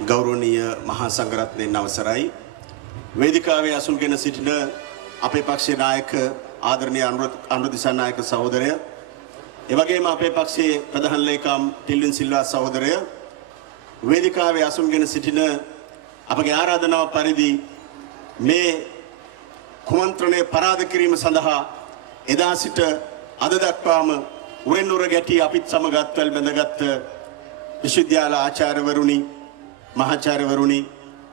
ගෞරවනීය මහා සංඝරත්නයන් අවසරයි වේදිකාවේ අසුන්ගෙන සිටින අපේ පක්ෂයේ නායක ආදරණීය අනුර දිසානායක සහෝදරය එවැගේම අපේ පක්ෂයේ ප්‍රධාන ලේකම් ටිල්වින් සිල්වා සහෝදරය වේදිකාවේ අසුන්ගෙන සිටින අපගේ ආරාධනාව පරිදි මේ කුමන්ත්‍රණය පරාද කිරීම සඳහා එදා සිට අද දක්වාම උරෙන් උර ගැටි අපිත් සමග අත්වැල් බැඳගත් විශ්වවිද්‍යාල ආචාර්යවරුනි මහාචාර්යවරුනි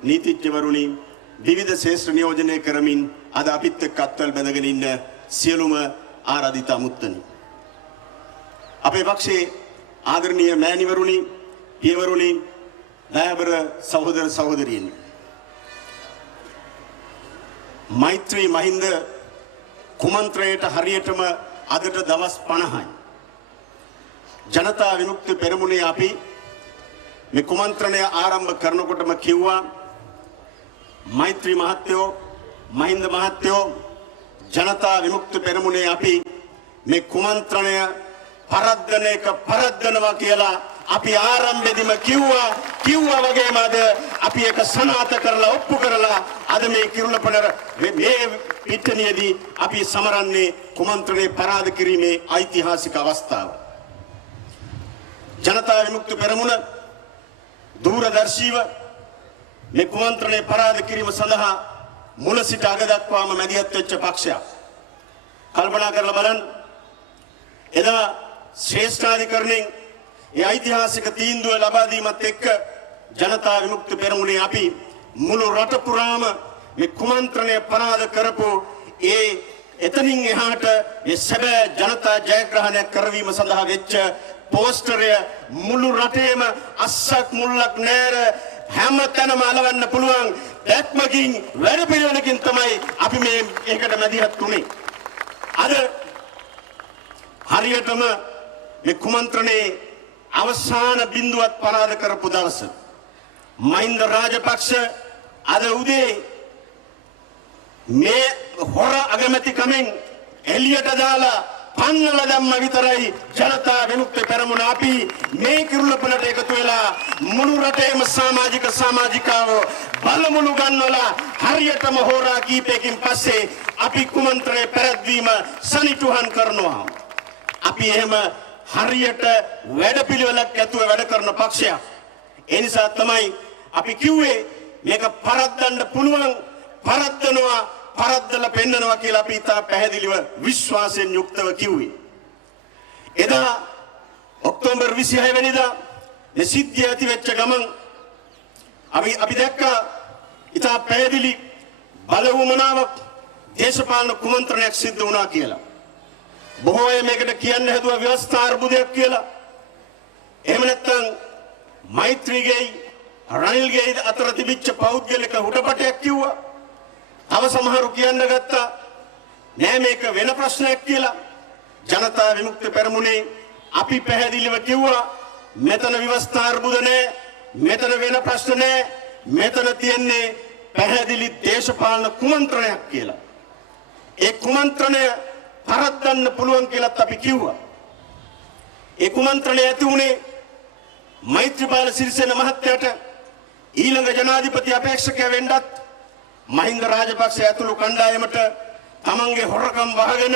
නීතිඥවරුනි විවිධ ශේෂ්ත්‍ර නියෝජනය කරමින් අද අපිත් එක්ක අත්වැල් බැඳගෙන ඉන්න සියලුම ආරාධිත අමුත්තනි අපේ පක්ෂයේ ආදරණීය මෑණිවරුනි පියවරුනි දයාබර සහෝදර සහෝදරියනි මෛත්‍රී මහින්ද කුමන්ත්‍රයට හරියටම අදට දවස් 50යි ජනතා විමුක්ති පෙරමුණේ අපි මේ කුමන්ත්‍රණය ආරම්භ කරනකොටම කිව්වා මෛත්‍රී මහත්තයෝ මහින්ද මහත්තයෝ ජනතා විමුක්ති පෙරමුණේ අපි මේ කුමන්ත්‍රණය පරද්දන එක පරද්දනවා කියලා අපි ආරම්භෙදිම කිව්වා වගේම අද අපි ඒක සනාථ කරලා ඔප්පු කරලා අද මේ කිරුළපනර මේ පිටණියේදී අපි සමරන්නේ කුමන්ත්‍රණය පරාද කිරීමේ ඓතිහාසික අවස්ථාව ජනතා විමුක්ති පෙරමුණ දූරදර්ශීව මේ කුමන්ත්‍රණය පරාද කිරීම සඳහා මුල සිට අග දක්වාම මැදිහත් වෙච්ච පක්ෂයක්. කල්පනා කරලා බලන්න. එදා ශ්‍රේෂ්ඨාධිකරණයෙන් ඒ ඓතිහාසික තීන්දුව ලබා දීමත් එක්ක ජනතා විමුක්ති පෙරමුණේ අපි මුළු රට පුරාම මේ කුමන්ත්‍රණය පරාද කරපු ඒ එතනින් එහාට මේ සැබෑ ජනතා ජයග්‍රහණයක් කරවීම සඳහා වෙච්ච පෝස්ටරය මුළු රටේම අස්සක් මුල්ලක් නෑර හැම තැනම අලවන්න පුළුවන් දැක්මකින් වැඩ පිළිවෙලකින් තමයි අපි මේ ඒකට මැදිහත් වුණේ. අද හරියටම මේ කුමන්ත්‍රණේ අවසාන බිඳුවත් පරාද කරපු දවස මහින්ද රාජපක්ෂ අද උදේ මේ හොර අගමැතිකමෙන් එළියට දාලා පන්නල දැම්ම විතරයි ජනතා විමුක්ති පෙරමුණ අපි මේ කිරුළපනට එකතු වෙලා මුළු රටේම සමාජිකාවෝ බලමුණු ගන්නවලා හරියටම හෝරා කීපයකින් පස්සේ අපි කුමන්ත්‍රණය පැවැත්වීම සනිටුහන් කරනවා. අපි එහෙම හරියට වැඩපිළිවෙලක් ඇතුව වැඩ කරන පක්ෂයක්. ඒ නිසා තමයි අපි කිව්වේ මේක පරද්දන්න පුළුවන් පරද්දලා පෙන්නනවා කියලා අපි ඉතා පැහැදිලිව විශ්වාසයෙන් යුක්තව කිව්වේ. එදා ඔක්තෝබර් 26 වෙනිදා මේ සිද්ධිය ඇති වෙච්ච ගමන් අපි දැක්කා ඉතා පැහැදිලි බලවමනාවක් දේශපාලන කුමන්ත්‍රණයක් සිද්ධ වුණා කියලා. බොහෝ අය මේකට කියන්න හැදුවා ව්‍යවස්ථා අර්බුදයක් කියලා. එහෙම නැත්නම් මෛත්‍රීගේ රනිල්ගේ අතර තිබිච්ච පෞද්ගලික හුටපටයක් කිව්වා. තව සමහරු කියන්න ගත්තා නෑ මේක වෙන ප්‍රශ්නයක් කියලා. ජනතා විමුක්ති පෙරමුණේ අපි පැහැදිලිව කිව්වා මෙතන ව්‍යවස්ථා අර්බුද නෑ, මෙතන වෙන ප්‍රශ්න නෑ, මෙතන තියෙන්නේ පැහැදිලි දේශපාලන කුමන්ත්‍රණයක් කියලා. ඒ කුමන්ත්‍රණය පරද්දන්න පුළුවන් කියලාත් අපි කිව්වා. ඒ කුමන්ත්‍රණය ඇති උනේ මෛත්‍රීපාල සිරිසේන මහත්තයාට ඊළඟ ජනාධිපති අපේක්ෂකයා වෙන්නත් මහින්ද රාජපක්ෂ ඇතුළු කණ්ඩායමට තමන්ගේ හොරකම් වහගෙන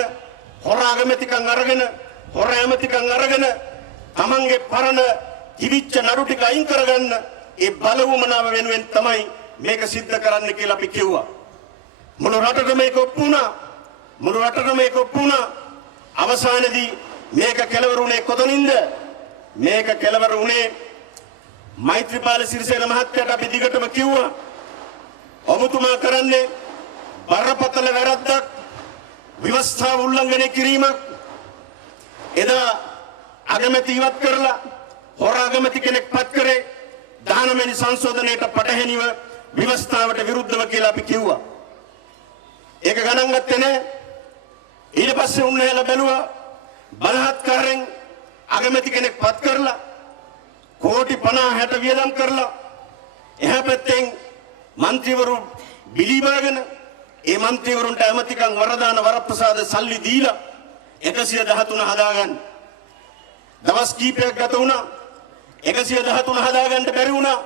හොර අගමැතිකම් අරගෙන තමන්ගේ පරණ තිබිච්ච නඩු ටික අයින් කරගන්න ඒ බලවමනාව වෙනුවෙන් තමයි මේක සිද්ධ කරන්න කියලා අපි කිව්වා. මුළු රටටම මේක ඔප්පු වුණා. අවසානයේදී මේක කෙලවර වුණේ කොතනින්ද? මේක කෙලවර වුණේ මෛත්‍රීපාල සිරිසේන මහත්තයාට අපි දිගටම කිව්වා ඔබතුමා කරන්නේ බරපතල වැරද්දක්, ව්‍යවස්ථාව උල්ලංඝනය කිරීමක්. එදා අගමැති ඉවත් කරලා හොර අගමැති කෙනෙක් පත් කරේ 19 වෙනි සංශෝධනයට පටහැනිව ව්‍යවස්ථාවට විරුද්ධව කියලා අපි කිව්වා. ඒක ගණන් ගත්තේ නැහැ. ඊට පස්සේ උන්වහන්සේලා බැලුවා බලහත්කාරයෙන් අගමැති කෙනෙක් පත් කරලා කෝටි 50-60 වියදම් කරලා එහා පැත්තෙන් මන්ත්‍රීවරු බිලිබාගෙන ඒ මන්ත්‍රීවරුන්ට ඇමතිකම් වරදාන වරප්‍රසාද සල්ලි දීලා 113 හදාගන්න. දවස් කීපයක් ගත වුණා. 113 හදාගන්න බැරි වුණා.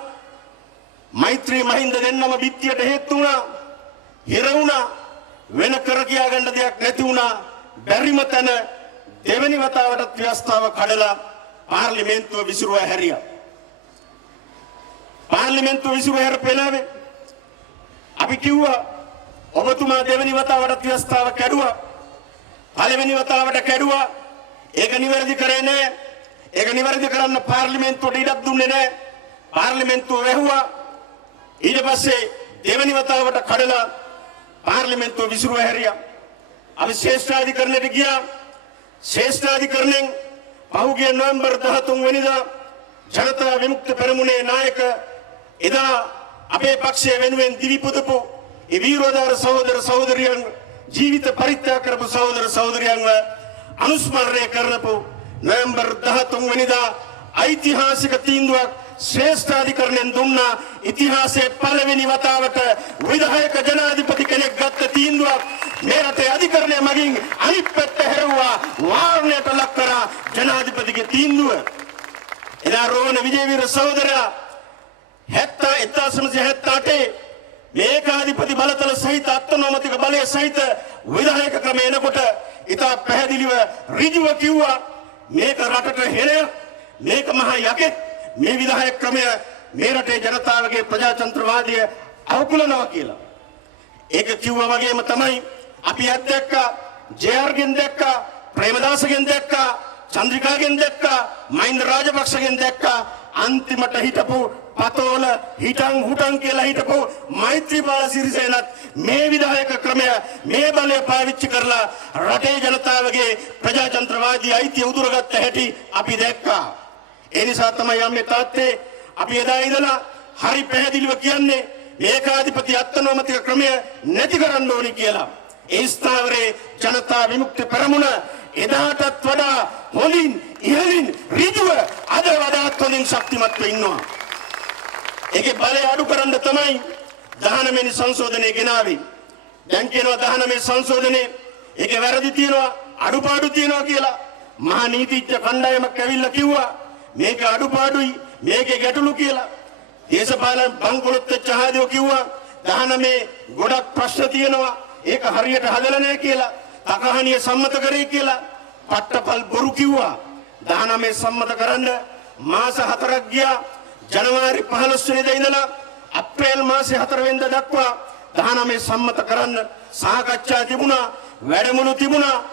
මෛත්‍රී මහින්ද දෙන්නම පිටියට හේතු වුණා. හිර වුණා. වෙන කර කියා ගන්න දෙයක් නැති වුණා. බැරිම තැන දෙවෙනි වතාවටත් ව්‍යවස්ථාව කඩලා පාර්ලිමේන්තුව විසිරුවා හැරියා. පාර්ලිමේන්තුව විසිරුවා හැරපෙලාවේ අපි කිව්වා ඔබතුමා දෙවෙනි වතාවටත් ව්‍යවස්ථාව කැඩුවා. පළවෙනි වතාවට කැඩුවා. ඒක නිවැරදි කරේ නැහැ. ඒක නිවැරදි කරන්න පාර්ලිමේන්තුවට ඉඩක් දුන්නේ නැහැ. පාර්ලිමේන්තුව වැහුවා. ඊට පස්සේ දෙවෙනි වතාවට කඩලා පාර්ලිමේන්තුව විසිරුවා හැරියා. අපි ශ්‍රේෂ්ඨාධිකරණයට ගියා. ශ්‍රේෂ්ඨාධිකරණයෙන් පහුගිය නොවැම්බර් 13 වෙනිදා ජනතා විමුක්ති පෙරමුණේ නායක එදා අපේ පක්ෂය වෙනුවෙන් දිවි පුදපු ඒ වීරෝදාර සහෝදර සහෝදරියන් ජීවිත පරිත්‍යාග කරපු සහෝදර සහෝදරියන්ව අනුස්මරණය කරනපු නොවැම්බර් 13 වෙනිදා ඓතිහාසික තීන්දුවක් ශ්‍රේෂ්ඨාධිකරණයෙන් දුන්නා. ඉතිහාසයේ පළවෙනි වතාවට විධායක ජනාධිපති කෙනෙක් ගත්ත තීන්දුවක් මේ රටේ අධිකරණය මගින් අනිත් පැත්ත හැරුවා වාරණයට ලක් කරා ජනාධිපතිගේ තීන්දුව. එදා රෝහණ විජේවීර සහෝදරයා 1978 මේකාධිපති බලතල සහිත අත්නෝමතික බලය සහිත විධායක ක්‍රමය එනකොට ඉතා පැහැදිලිව ඍජුව කිව්වා මේක රටට හෙළය, මේක මහා යකෙක්, මේ විධායක ක්‍රමය මේ රටේ ජනතාවගේ ප්‍රජාතන්ත්‍රවාදය අවකුලනවා කියලා. ඒක කිව්වා වගේම තමයි අපි දැක්කා ජේ.ආර්.ගෙන් දැක්කා, ප්‍රේමදාසගෙන් දැක්කා, චන්ද්‍රිකාගෙන් දැක්කා, මහින්ද රාජපක්ෂගෙන් දැක්කා, අන්තිමට හිටපු පතෝල හිටන් හුටන් කියලා හිටපු මෛත්‍රීපාල සිරිසේනත් මේ විධායක ක්‍රමය මේ බලය පාවිච්චි කරලා රටේ ජනතාවගේ ප්‍රජාතන්ත්‍රවාදී අයිතිය උදුරගත්ත හැටි අපි දැක්කා. ඒ නිසා තමයි යම්මේ තාත්තේ අපි එදා ඉඳලා හරි පැහැදිලිව කියන්නේ ඒකාධිපති අත්නෝමතික ක්‍රමය නැති කරන්න ඕනි කියලා. ඒ ස්ථාවරේ ජනතා විමුක්ති පෙරමුණ එදාටත් වඩා හොඳින් ඉහළින් ඍජුව අද වඩාත් හොඳින් ශක්තිමත්ව ඉන්නවා. ඒකේ බලය අඩු කරන්න තමයි 19 වෙනි සංශෝධනය ගෙනාවේ. දැන් කියනවා 19 සංශෝධනයේ ඒකේ වැරදි තියෙනවා, අඩුපාඩු තියෙනවා කියලා. මහා නීතිඥ කණ්ඩායමක් ඇවිල්ලා කිව්වා මේක අඩුපාඩුයි, මේකේ ගැටලු කියලා. දේශපාලන බංකොලොත් වෙච්ච ආදියෝ කිව්වා 19 ගොඩක් ප්‍රශ්න තියෙනවා, ඒක හරියට හදලා නැහැ කියලා. තකහණිය සම්මත කරේ කියලා පට්ටපල් බොරු කිව්වා. 19 සම්මත කරන්න මාස 4ක් ගියා. ජනවාරි 15 වෙනිදා ඉඳලා අප්‍රේල් මාසේ 4 වෙනිදා දක්වා 19 සම්මත කරන්න සාකච්ඡා තිබුණා, වැඩමුළු තිබුණා,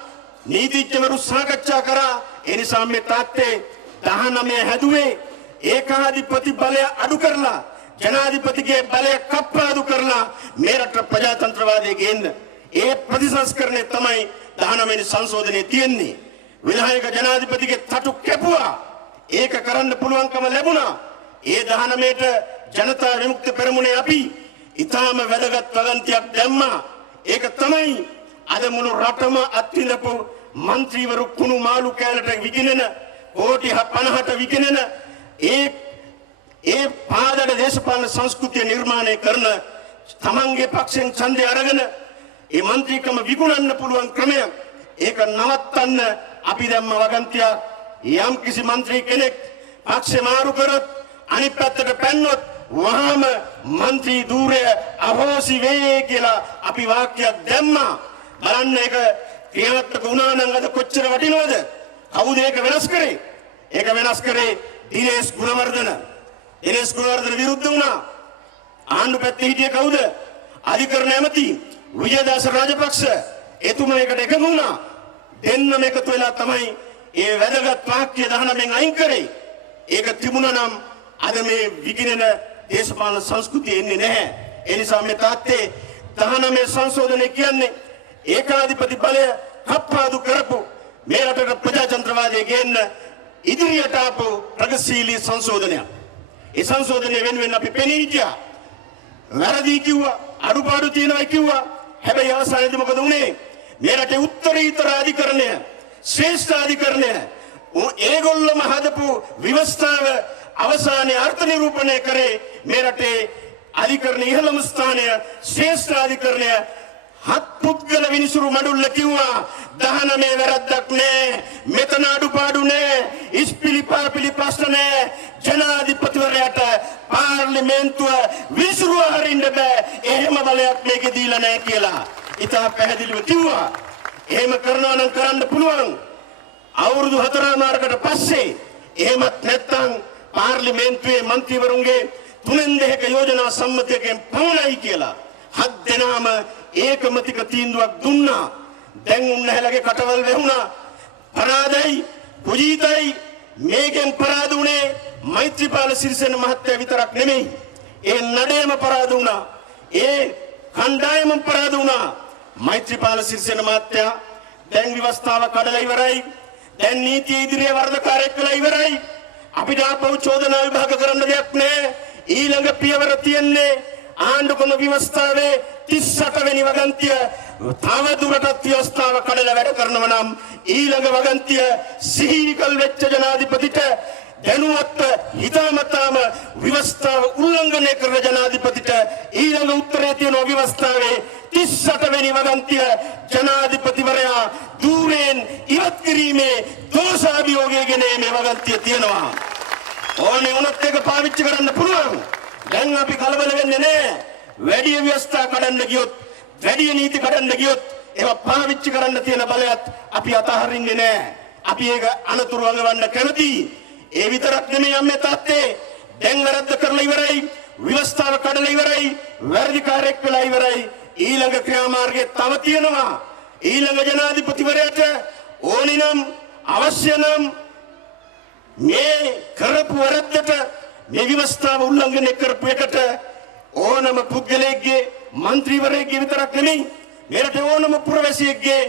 නීතිඥවරු සාකච්ඡා කරා. ඒ නිසා මේ තාත්තේ 19 හැදුවේ ඒකාධිපති බලය අඩු කරලා ජනාධිපතිගේ බලය කප්පාදු කරලා මේ රට ප්‍රජාතන්ත්‍රවාදයේ ගේන්න. ඒ ප්‍රතිසංස්කරණය තමයි 19 වෙනි සංශෝධනයේ තියෙන්නේ. විධායක ජනාධිපතිගේ තටු කැපුවා. ඒක කරන්න පුළුවන්කම ලැබුණා. ඒ 19ට ජනතා විමුක්ති පෙරමුණේ අපි ඊටාම වැදගත් වගන්තියක් දැම්මා. ඒක තමයි අද මුළු රටම අත්විඳපු മന്ത്രിවරු කුණු මාළු කෑල්ලට විකිනෙන කෝටි 50ට විකිනෙන ඒ පාදඩ දේශපාලන සංස්කෘතිය නිර්මාණය කරන තමන්ගේ පක්ෂෙන් ඡන්දය අරගෙන ඒ മന്ത്രിකම විකුණන්න පුළුවන් ක්‍රමය ඒක නවත්තන්න අපි දැම්ම වගන්තිය. යම් කිසි മന്ത്രി කෙනෙක් පක්ෂ මාරු කරොත් අනිත් පැත්තට පැන්නොත් වහාම മന്ത്രി ධූරය අහෝසි වේ කියලා අපි වාක්‍යයක් දැම්මා. බලන්න ඒක ක්‍රියාත්මක වුණා නම් අද කොච්චර වටිනවද? කවුද ඒක වෙනස් කරේ? ඒක වෙනස් කරේ දිනේෂ් ගුණවර්ධන. දිනේෂ් ගුණවර්ධන විරුද්ධ වුණා. ආණ්ඩු පැත්තේ හිටියේ කවුද? අධිකරණ ඇමති විජයදාස රාජපක්ෂ. එතුමා ඒකට එකඟ වුණා. දෙන්නම එකතු වෙලා තමයි ඒ වැදගත් වාක්‍ය 19න් අයින් කරේ. ඒක තිබුණා නම් අද මේ විකිනෙන දේශපාලන සංස්කෘතිය එන්නේ නැහැ. ඒ නිසා මේ තාත්තේ 19 සංශෝධනය කියන්නේ ඒකාධිපති බලය කප්පාදු කරපු මේ රටට ප්‍රජාතන්ත්‍රවාදය ගේන්න ඉදිරියට ආපු ප්‍රගතිශීලී සංශෝධනයක්. ඒ සංශෝධනය වෙනුවෙන් අපි පෙනී හිටියා. වැරදි කිව්වා, අඩුපාඩු තියෙනවා කිව්වා. හැබැයි අවසානයේදී මොකද වුනේ? මේ රටේ උත්තරීතර අධිකරණය, ශ්‍රේෂ්ඨ අධිකරණය ඒගොල්ලම හදපු ව්‍යවස්ථාව අවසානයේ අර්ථ නිරූපණය කරේ මේ රටේ අධිකරණ ඉහළම ස්ථානය ශ්‍රේෂ්ඨ අධිකරණය හත් පුද්ගල විනිසුරු මඩුල්ල කිව්වා 19 වැරද්දක් නෑ මෙතන අඩුපාඩු නෑ ඉස්පිලිපාපිලි ප්‍රශ්න නෑ ජනාධිපතිවරයාට පාර්ලිමේන්තුව විසිරුව හරින්න බෑ එහෙම බලයක් මේකේ දීලා නෑ කියලා ඉතා පැහැදිලිව කිව්වා එහෙම කරනවා නම් කරන්න පුළුවන් අවුරුදු 4මාරකට පස්සේ එහෙමත් නැත්නම් පාර්ලිමේන්තුවේ മന്ത്രിවරුන්ගේ 3-2 යෝජනා සම්මතයෙන් පමණයි කියලා 7 දෙනාම ඒකමතික තීන්දුවක් දුන්නා දැන් උන්නහලගේ කටවල් වැහුණා පරාදයි කුජීතයි මේකෙන් පරාද උනේ මෛත්‍රීපාල සිරිසේන මහත්තයා විතරක් නෙමෙයි ඒ නඩේම පරාද වුණා ඒ කණ්ඩායම පරාද වුණා මෛත්‍රීපාල සිරිසේන මහත්තයා දැන් ව්‍යවස්ථාව කඩලා ඉවරයි දැන් නීතිය ඉදිරියේ වර්ධකාරයෙක් වෙලා ඉවරයි අපිට ආපහු චෝදනා විභාග කරන්න දෙයක් නැහැ ඊළඟ පියවර තියන්නේ ආණ්ඩුක්‍රම ව්‍යවස්ථාවේ 38 වෙනි වගන්තිය තව දුරටත් ව්‍යවස්ථාව කඩලා වැඩ කරනවා නම් ඊළඟ වගන්තිය සිහිවිකල් වෙච්ච ජනාධිපතිට දැනුවත් හිතාමතාම ව්‍යවස්ථාව උල්ලංඝනය කරන ජනාධිපතිට ඊළඟ උත්තරේ තියෙන ව්‍යවස්ථාවේ 38 වෙනි වගන්තිය ජනාධිපතිවරයා දූරෙන් ඉවත් කිරීමේ දෝෂාභියෝගය ගෙන මේ වගන්තිය තියෙනවා ඕනේ උනත් එක පාවිච්චි කරන්න පුළුවන් දැන් අපි කලබල වෙන්නේ නැහැ වැඩි ව්‍යවස්ථා කඩන්න ගියොත් වැඩි නීති කඩන්න ගියොත් ඒවා පාවිච්චි කරන්න තියෙන බලයත් අපි අතහරින්නේ නැහැ අපි ඒක අනතුරු වගවන්න කැමතියි ඒ විතරක් නෙමෙයි අම්මේ තාත්තේ දැන් වැරද්ද කරලා ඉවරයි ව්‍යවස්ථාව කඩලා ඉවරයි වැඩිකාරයෙක් වෙලා ඉවරයි ඊළඟ ක්‍රියාමාර්ගය තව තියෙනවා ඊළඟ ජනාධිපතිවරයාට ඕනිනම් අවශ්‍ය නම් මේ කරපු වැරද්දට මේ ව්‍යවස්ථාව උල්ලංඝනය කරපු එකට ඕනම පුද්ගලයෙක්ගේ മന്ത്രിවරයෙක්ගේ විතරක් නෙමෙයි මෙරට ඕනම පුරවැසියෙක්ගේ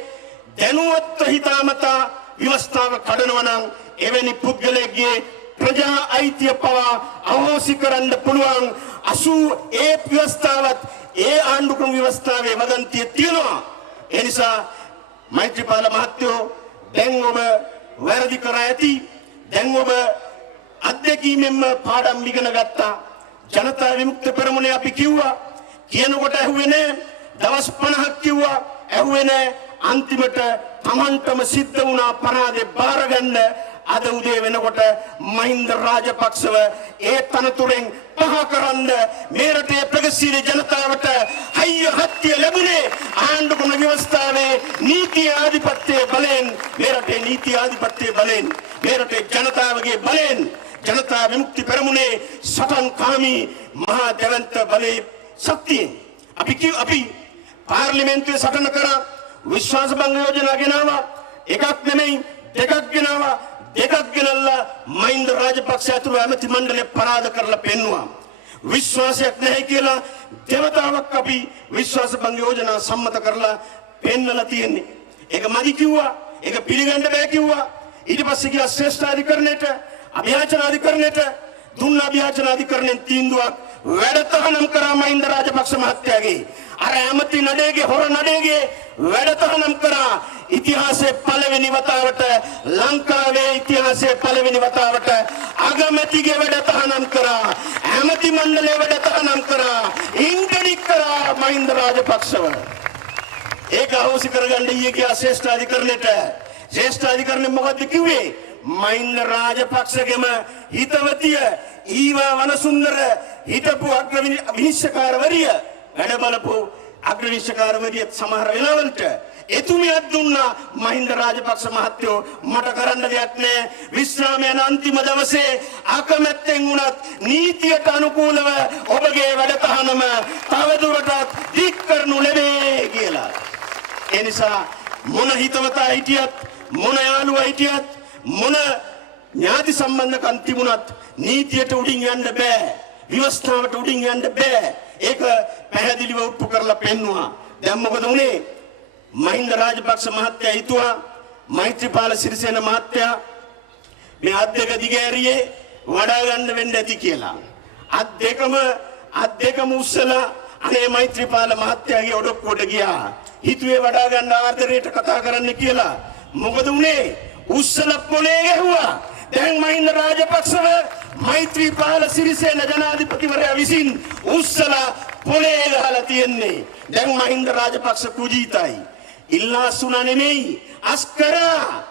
දැනුවත් හිතාමතා ව්‍යවස්ථාව කඩනවා නම් එවැනි පුද්ගලයෙක්ගේ ප්‍රජා අයිතිය පවා අහෝසි කරන්න පුළුවන් 80 ඒ ව්‍යවස්ථාවත් ඒ ආණ්ඩුක්‍රම ව්‍යවස්ථාවේ වගන්තිය තියෙනවා ඒ නිසා මෛත්‍රීපාල මහත්තයෝ දැන් ඔබ වැරදි කර ඇති දැන් ඔබ අධ්‍යක්ීමෙන්ම පාඩම් ඉගෙන ගත්තා ජනතා විමුක්ති පෙරමුණේ අපි කිව්වා කියනකොට ඇහුවේ නෑ දවස් 50ක් කිව්වා ඇහුවේ නෑ අන්තිමට තමන්ටම සිද්ධ වුණා පරාදේ බාර ගන්න අද උදේ වෙනකොට මහින්ද රාජපක්ෂව ඒ තනතුරෙන් පහ කරන්න මේ රටේ ප්‍රගතිශීලී ජනතාවට හයිය හත්තිය ලැබුණේ ආණ්ඩුක්‍රම ව්‍යවස්ථාවේ නීති ආධිපත්‍යයේ බලෙන් මේ රටේ නීති ආධිපත්‍යයේ බලෙන් මේ රටේ ජනතාවගේ බලෙන් ජනතා විමුක්ති පෙරමුණේ සටන්කාමී මහා දැවැන්ත බලයේ ශක්තියෙන් අපි පාර්ලිමේන්තුවේ සටන කරා විශ්වාස භංග යෝජනා ගෙනාවා එකක් නෙමෙයි දෙකක් ගෙනාවා දෙකක් ගෙනල්ලා මහින්ද රාජපක්ෂ ඇතුළු ඇමති මණ්ඩලය පරාද කරලා පෙන්නුවා විශ්වාසයක් නැහැ කියලා දෙවතාවක් අපි විශ්වාස භංග යෝජනා සම්මත කරලා පෙන්නලා තියෙන්නේ ඒක මදි කිව්වා ඒක පිළිගන්න බෑ කිව්වා ඊට පස්සේ ගියා ශ්‍රේෂ්ඨාධිකරණයට අභියාචනාධිකරණයට දුන්න අභියාචනාධිකරණයෙන් තීන්දුවක් වැඩතහනම් කරා මහින්ද රාජපක්ෂ මහත්තයාගේ අර ඇමති නඩේගේ හොර නඩේගේ වැඩතහනම් කරා ඉතිහාසයේ පළවෙනි වතාවට ලංකාවේ ඉතිහාසයේ පළවෙනි වතාවට අගමැතිගේ වැඩතහනම් කරා ඇමති මණ්ඩලයේ වැඩතහනම් කරා ඉන්ටනික් කරා මහින්ද රාජපක්ෂව ඒක අහෝසි කරගන්න ඊයේ ගියා ශ්‍රේෂ්ඨාධිකරණයට ශ්‍රේෂ්ඨාධිකරණය මොකද්ද කිව්වේ මහින්ද රාජපක්ෂගේම හිතවතිය ඊවා වනසුන්දර හිටපු අග්‍රවිනිශ්චයකාරවරිය වැඩ බලපු අග්‍රවිනිශ්චයකාරවරිය සමහර වෙලාවලට එතුමියක් දුන්නා මහින්ද රාජපක්ෂ මහත්තයෝ මට කරන්න දෙයක් නැහැ විශ්‍රාම යන අන්තිම දවසේ අකමැත්තෙන් වුණත් නීතියට අනුකූලව ඔබගේ වැඩතහනම තවදුරටත් දික් කරනු ලැබේ කියලා ඒ නිසා මොන හිතවතා හිටියත් මොන යාළුවා හිටියත් මොන ඥාති සම්බන්ධකම් තිබුණත් නීතියට උඩින් යන්න බෑ ව්‍යවස්ථාවට උඩින් යන්න බෑ ඒක පැහැදිලිව ඔප්පු කරලා පෙන්නුවා දැන් මොකද උනේ මහින්ද රාජපක්ෂ මහත්තයා හිතුවා මෛත්‍රීපාල සිරිසේන මහත්තයා මේ අධ්‍යක දිගෑරියේ වඩා ගන්න වෙන්න ඇති කියලා අධ්‍යකම උස්සලා අනේ මෛත්‍රීපාල මහත්තයාගේ ඔඩොක්කුවට ගියා හිතුවේ වඩා ගන්න ආදරයට කතා කරන්න කියලා මොකද උනේ උස්සලා පොලේ ගැහුවා දැන් මහින්ද රාජපක්ෂව මෛත්‍රීපාල සිරිසේන ජනාධිපතිවරයා විසින් උස්සලා පොලේ ගහලා තියෙන්නේ. දැන් මහින්ද රාජපක්ෂ කුජීතයි. ඉල්ලාසුණා නෙමෙයි අස්කරා.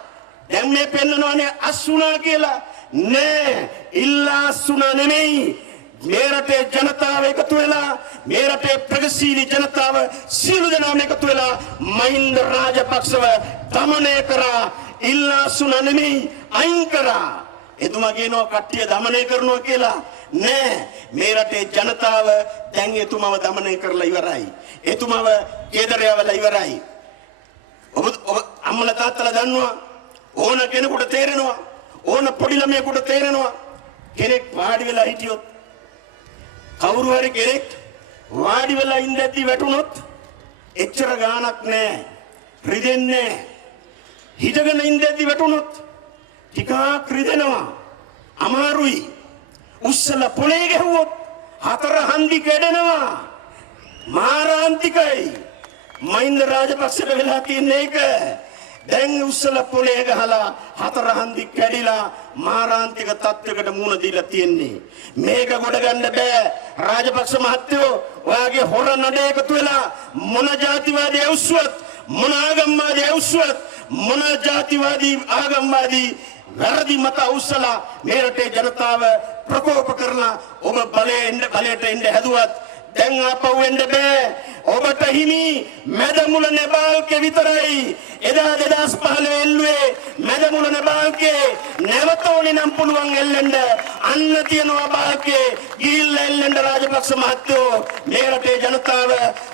දැන් මේ පෙන්නනවානේ අස්සුණා කියලා. නෑ ඉල්ලාසුණා නෙමෙයි. මේ රටේ ජනතාව එකතු වෙලා මේ රටේ ප්‍රගතිශීලී ජනතාව සියලු දෙනාම එකතු වෙලා මහින්ද රාජපක්ෂව දමනය කරා. ඉල්ලාසුණා නෙමෙයි අයින් කරා. එතුමා කියනවා කට්ටිය දමනය කරනවා කියලා. නෑ මේ රටේ ජනතාව දැන් එතුමාව දමනය කරලා ඉවරයි. එතුමාව කේදරයවලා ඉවරයි. ඔබ අම්මලා තාත්තලා දන්නවා ඕන කෙනෙකුට තේරෙනවා ඕන පොඩි ළමයෙකුට තේරෙනවා කෙනෙක් වාඩි වෙලා හිටියොත් කවුරු හරි කෙනෙක් වාඩි වෙලා ඉඳද්දි වැටුනොත් එච්චර ගාණක් නෑ රිදෙන්නේ හිටගෙන ඉඳද්දි වැටුනොත් ටිකක් රිදෙනවා අමාරුයි උස්සලා පොලේ ගැහුවොත් හතර හන්දි කැඩෙනවා මාරාන්තිකයි මහින්ද රාජපක්ෂට වෙලා තියෙන එක දැන් උස්සලා පොලේ ගහලා හතර හන්දි කැඩිලා මාරාන්තික තත්වයකට මුහුණ දීලා තියෙන්නේ මේක ගොඩ ගන්න බෑ රාජපක්ෂ මහත්තයෝ ඔයාගේ හොර නඩ එකතු වෙලා මොන ජාතිවාදී ඇවුස්සුවත් මොන ආගම්වාදී ඇවුස්සුවත් මොන ජාතිවාදී ආගම්වාදී වැරදි මත උස්සලා මේ රටේ ජනතාව ප්‍රකෝප කරලා ඔබ බලයට එන්න හැදුවත් දැන් ආපහු එන්න බෑ ඔබට හිමි මැදමුල නෙබාල්කේ විතරයි එදා 2015 එල්ලුවේ මැදමුල නෙබාල්කේ නැවත ඕනේ නම් පුළුවන් එල්ලෙන්න අන්න තියනවා බාල්කේ ගිහිල්ලා එල්ලෙන්න රාජපක්ෂ මහත්තයෝ මේ රටේ ජනතාව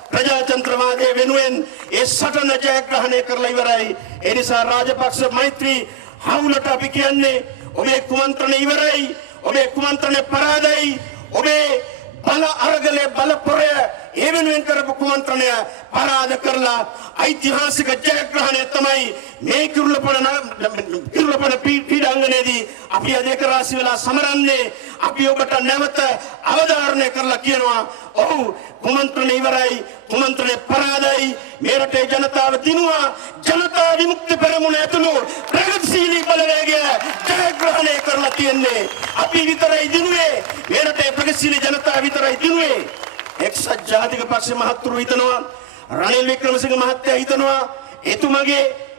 ප්‍රජාතන්ත්‍රවාදයේ වෙනුවෙන් ඒ සටන ජයග්‍රහණය කරලා ඉවරයි ඒ නිසා රාජපක්ෂ මෛත්‍රී හවුලට අපි කියන්නේ ඔබේ කුමන්ත්‍රණය ඉවරයි ඔබේ කුමන්ත්‍රණය පරාදයි ඔබේ බල අරගලේ බල පොරය ඒ වෙනුවෙන් කරපු කුමන්ත්‍රණය පරාද කරලා ඓතිහාසික ජයග්‍රහණය තමයි මේ කිරුළපන පීඩාංගණයේදී අපි අද එක රාශි වෙලා සමරන්නේ අපි ඔබට නැවත අවධාරණය කරලා කියනවා ඔව් කුමන්ත්‍රණය ඉවරයි කුමන්ත්‍රණය පරාදයි මේ රටේ ජනතාව දිනුවා ජනතා විමුක්ති පෙරමුණ ඇතුළු ප්‍රගතිශීලී බලවේගය ජයග්‍රහණය කරලා තියෙන්නේ අපි විතරයි දිනුවේ මේ රටේ ප්‍රගතිශීලී ජනතාව විතරයි දිනුවේ එක්සත් ජාතික පක්ෂ මහත්තුරු හිතනවා රනිල් වික්‍රමසිංහ මහත්තයා හිතනවා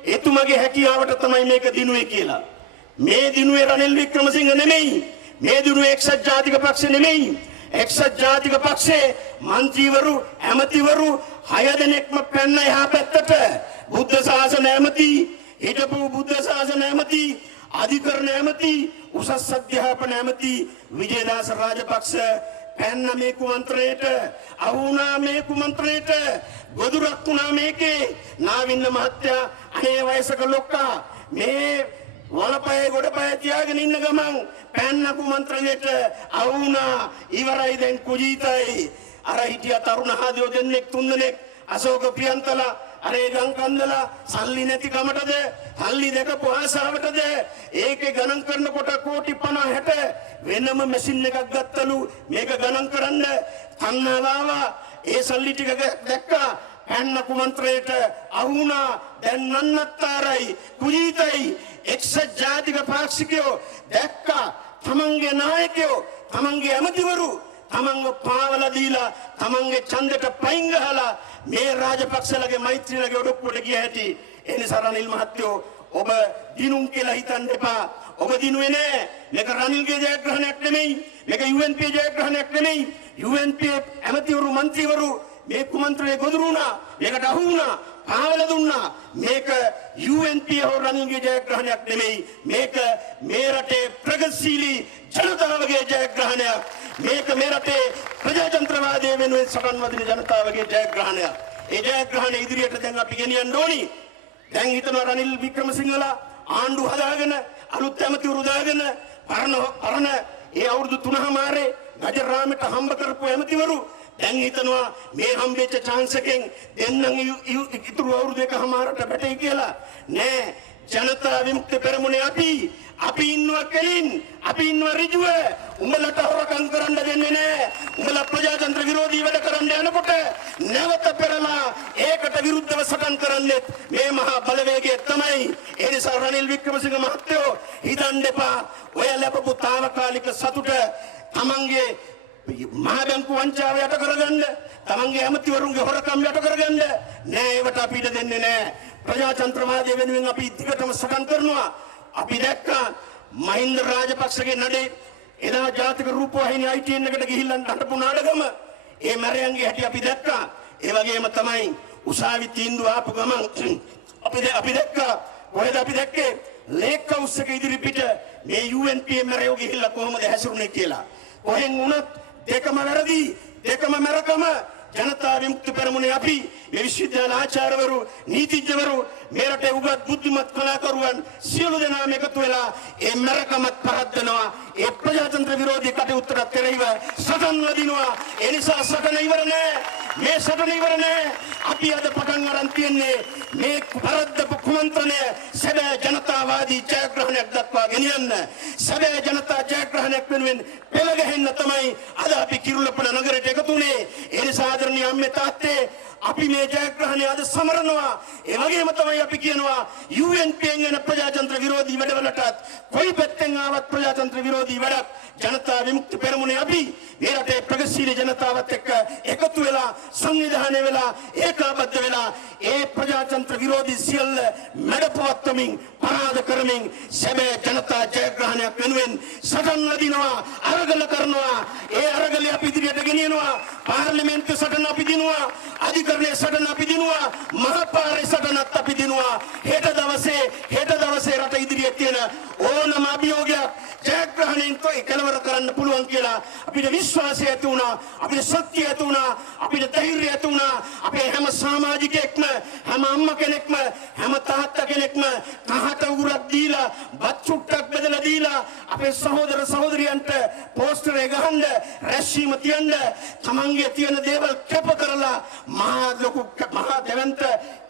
එතුමගේ හැකියාවට තමයි මේක දිනුවේ කියලා මේ දිනුවේ රනිල් වික්‍රමසිංහ නෙමෙයි මේ දිනුවේ එක්සත් ජාතික පක්ෂ නෙමෙයි එක්සත් ජාතික පක්ෂේ මන්ත්‍රීවරු ඇමතිවරු 6 දෙනෙක්ම පැන්න එහා පැත්තට බුද්ධ ශාසන ඇමති හිටපු බුද්ධ ශාසන ඇමති අධිකරණ ඇමති උසස් අධ්‍යාපන ඇමති විජේදාස රාජපක්ෂ පැන්න මේ කුමන්ත්‍රණයට අහුණා මේ කුමන්ත්‍රණයට ගොදුරක් වුණා මේකේ නාවින්න මහත්තයා අනේ වයසක ලොක්කා මේ වලපය ගොඩපය තියාගෙන ඉන්න ගමන් පැන්න කුමන්ත්‍රණයට අහුණා ඉවරයි දැන් කුජීතයි අර හිටිය තරුණ හාදියෝ දෙන්නෙක් තුන්දෙනෙක් අශෝක ප්‍රියන්තලා අරේ ගංකන්දලා සල්ලි නැති කමටද සල්ලි දෙකපු ආසාවටද ඒකේ ගණන් කරනකොට කෝටි 50 60 වෙනම මැෂින් එකක් ගත්තලු මේක ගණන් කරන්න තණ්හාව ඒ සල්ලි ටික දැක්කා පැන්න කුමන්ත්‍රයට අහුණා දැන් නන්නත්තරයි කුජීතයි එක්සත් ජාතික පාක්ෂිකයෝ දැක්කා තමන්ගේ නායකයෝ තමන්ගේ ඇමතිවරු තමන්ව පාවලා දීලා තමන්ගේ ඡන්දයට පයින් ගහලා මේ රාජපක්ෂලගේ මෛත්‍රීලගේ ඔඩොක්කුවට ගිය හැටි ඒ නිසා රනිල් මහත්තයෝ ඔබ දිනුම් කියලා හිතන්න එපා ඔබ දිනුවේ නෑ මේක රනිල්ගේ ජයග්‍රහණයක් නෙමෙයි මේක UNP ජයග්‍රහණයක් නෙමෙයි UNP ඇමතිවරු මන්ත්‍රීවරු මේ කුමන්ත්‍රණය ගොදුරු වුණා මේකට අහු වුණා පාවලා දුන්නා මේක UNP හෝ රනිල්ගේ ජයග්‍රහණයක් නෙමෙයි මේක මේ රටේ ප්‍රගතිශීලී ජනතාවගේ ජයග්‍රහණයක් මේක මේ රටේ ප්‍රජාතන්ත්‍රවාදයේ වෙනුවෙන් සටන් වදින ජනතාවගේ ජයග්‍රහණයක් ඒ ජයග්‍රහණය ඉදිරියට දැන් අපි ගෙනියන්න ඕනි දැන් හිතනවා රනිල් වික්‍රමසිංහලා ආණ්ඩු හදාගෙන අලුත් ඇමතිවරු දාගෙන පරණ ඒ අවුරුදු 3මාරේ ගජරාමයට හම්බ කරපු ඇමතිවරු දැන් හිතනවා මේ හම්බෙච්ච chance එකෙන් දෙන්නම් ඉතුරු අවුරුදු 1මාරට බැටේ කියලා නෑ ජනතා විමුක්ති පෙරමුණේ අපි ඉන්නවා කෙලින් අපි ඉන්නවා ඍජුව උඹලට හොරකම් කරන්න දෙන්නේ නෑ උඹලා ප්‍රජාතන්ත්‍ර විරෝධී වැඩ කරන්න යනකොට නැවත පෙරලා ඒකට විරුද්ධව සටන් කරන්නේ මේ මහා බලවේගය තමයි ඒ නිසා රනිල් වික්‍රමසිංහ මහත්තයෝ හිතන්න එපා ඔය ලැබපු తాවකාලික සතුට තමන්ගේ මහ බැංකු වංචාව යට කරගන්න තමන්ගේ ඇමතිවරුන්ගේ හොරකම් යට කරගන්න නෑ ඒවට අපි ඉඩ දෙන්නේ නෑ ප්‍රජාතන්ත්‍රවාදය වෙනුවෙන් අපි දිගටම සටන් කරනවා අපි දැක්කා මහින්ද රාජපක්ෂගේ නඩේ එදා ජාතික රූපවාහිනී ITN එකට ගිහිල්ලා නටපු නාටකම ඒ මැරයන්ගේ හැටි අපි දැක්කා ඒ වගේම තමයි උසාවි තීන්දුව ආපු ගමන් අපි දැක්කා කොහෙද අපි දැක්කේ ලේක් හවුස් එක ඉදිරි පිට මේ UNPA මැරයෝ ගිහිල්ලා කොහොමද හැසිරුනේ කියලා කොහෙන් වුණත් දෙකම වැරදි දෙකම මැරකම ජනතා විමුක්ති පෙරමුණේ අපි මේ විශ්වවිද්‍යාල ආචාර්යවරු නීතිඥවරු මේ රටේ උගත් බුද්ධිමත් කලාකරුවන් සියලු දෙනාම එකතු වෙලා ඒ මැරකමත් පරද්දනවා ඒ ප්‍රජාතන්ත්‍ර විරෝධී කටයුත්තට කෙරෙහිව සටන් වදිනවා ඒ නිසා සටන ඉවර නෑ මේ සටන ඉවර නෑ අපි අද පටන් අරන් තියන්නේ මේ පරද්දපු කුමන්ත්‍රණය සැබෑ ජනතාවාදී ජයග්‍රහණයක් දක්වා ගෙනියන්න සැබෑ ජනතා ජයග්‍රහණයක් වෙනුවෙන් පෙළ ගැහෙන්න තමයි අද අපි කිරුළපන නගරයට එකතු වුණේ ඒ නිසා ආදරණීය අම්මේ තාත්තේ අපි මේ ජයග්‍රහණය අද සමරනවා ඒ වගේම තමයි අපි කියනවා UNPA යන ප්‍රජාතන්ත්‍ර විරෝධී වැඩවලටත් කොයි පැත්තෙන් ආවත් ප්‍රජාතන්ත්‍ර විරෝධී වැඩක් ජනතා විමුක්ති පෙරමුණේ අපි මේ රටේ ප්‍රගතිශීලී ජනතාවත් එක්ක එකතු වෙලා සංවිධානය වෙලා ඒකාබද්ධ වෙලා ඒ ප්‍රජාතන්ත්‍ර විරෝධී සියල්ල මැඩපවත්වමින් පරාද කරමින් සැබෑ ජනතා ජයග්‍රහණයක් වෙනුවෙන් සටන් වදිනවා අරගල කරනවා ඒ අරගල අපි ඉදිරියට ගෙනියනවා පාර්ලිමේන්තු සටන අපි දිනුවා අධිකරණයේ සටන අපි දිනුවා මහපාරේ සටනත් අපි දිනුවා හෙට දවසේ රට ඉදිරියේ තියෙන ඕනම අභියෝගයක් ජයග්‍රහණයෙන් තොයි කෙලවර කරන්න පුළුවන් කියලා අපිට විශ්වාසය ඇති වුණා අපිට ශක්තිය ඇති වුණා අපිට ධෛර්යය ඇති වුණා අපේ හැම සමාජිකයෙක්ම හැම අම්මා කෙනෙක්ම හැම තාත්තා කෙනෙක්ම කහට උගුරක් දීලා බත් චුට්ටක් බෙදලා දීලා අපේ සහෝදර සහෝදරියන්ට පෝස්ටර් එක ගහන්න රැස්වීම තියන්න තමන්ගේ තියෙන දේවල් කැප කරලා මහා දෙවන්ත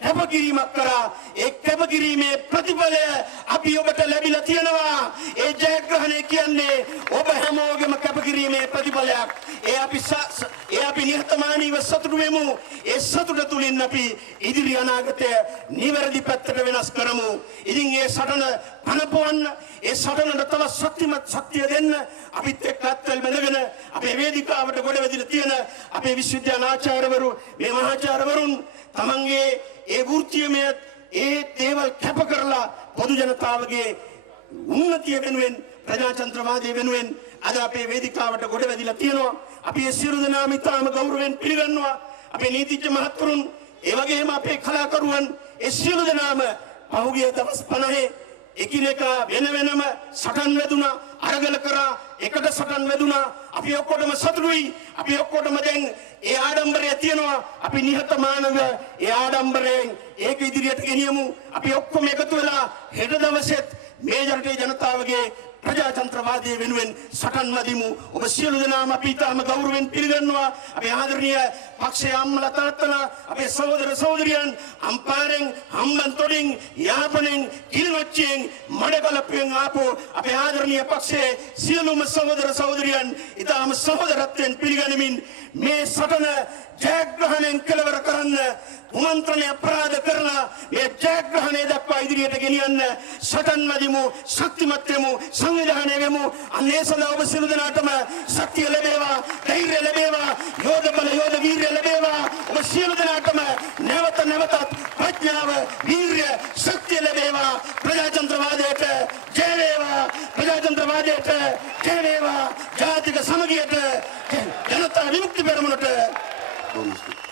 කැපකිරීමක් කරා ඒ කැපකිරීමේ ප්‍රතිඵලය අපි ඔබට ලැබිලා තියෙනවා ඒ ජයග්‍රහණය කියන්නේ ඔබ හැමෝගෙම කැපකිරීමේ ප්‍රතිඵලයක් ඒ අපි නිහතමානීව සතුටු වෙමු ඒ සතුට තුලින් අපි ඉදිරි අනාගතය නිවැරදි පැත්තට වෙනස් කරමු ඉතින් මේ සටන පනපවන්න ඒ සටනට තව ශක්තිමත් ශක්තිය දෙන්න අපිත් එක්ක අත්වල බැඳගෙන අපේ වේදිකාවට ගොඩ වැදිලා තියෙන අපේ විශ්වවිද්‍යාල ආචාර්යවරු මේ මහාචාර්යවරුන් තමන්ගේ ඒ වෘත්තීයමය ඒ දේවල් කැප කරලා පොදු ජනතාවගේ උන්නතිය වෙනුවෙන් ප්‍රජාතන්ත්‍රවාදය වෙනුවෙන් අද අපේ වේදිකාවට ගොඩ වැදිලා තියෙනවා අපි ඒ සියලු දෙනාම ඉතාම ගෞරවයෙන් පිළිගන්නවා අපේ නීතිඥ මහත්වරුන් ඒ වගේම අපේ කලාකරුවන් ඒ සියලු දෙනාම පහුගිය දවස් 50 එකිනෙකා වෙනම සටන් වැදුනා අරගල කරා එකට සටන් වැදුනා අපි ඔක්කොටම සතුටුයි අපි ඔක්කොටම දැන් ඒ ආඩම්බරය තියෙනවා අපි නිහතමානව ඒ ආඩම්බරයෙන් ඒක ඉදිරියට ගෙනියමු අපි ඔක්කොම එකතු වෙලා හෙට දවසෙත් මේ රටේ ජනතාවගේ ප්‍රජාතන්ත්‍රවාදයේ වෙනුවෙන් සටන් වදිමු ඔබ සියලු දෙනාම අපි තාම ගෞරවයෙන් පිළිගන්නවා අපේ ආදරණීය පක්ෂයේ අම්මලා තාත්තලා අපේ සහෝදර සහෝදරියන් අම්පාරෙන් හම්බන්තොටින් යාපනෙන් කිලිනොච්චියෙන් මඩකලපුවෙන් ආපු අපේ ආදරණීය පක්ෂයේ සියලුම සහෝදර සහෝදරියන් ඊටාම සහෝදරත්වයෙන් පිළිගනිමින් මේ සටන ජයග්‍රහණයෙන් කෙලවර කරන්න කුමන්ත්‍රණය අපරාධ කරලා මේ ජයග්‍රහණය දක්වා ඉදිරියට ගෙනියන්න සටන් වදිමු ශක්තිමත් වෙමු සංවිධානය වෙමු අනේ සඳහා ඔබ සියලු දෙනාටම ශක්තිය ලැබේවා ධෛර්යය ලැබේවා යෝධ බල යෝධ වීර්යය ලැබේවා ඔබ සියලු දෙනාටම නැවතත් ප්‍රඥාව වීර්ය ශක්තිය ලැබේවා ප්‍රජාතන්ත්‍රවාදයට ජය වේවා ප්‍රජාතන්ත්‍රවාදයට ජය වේවා ජාතික සමගියට ජනතා විමුක්ති පෙරමුණට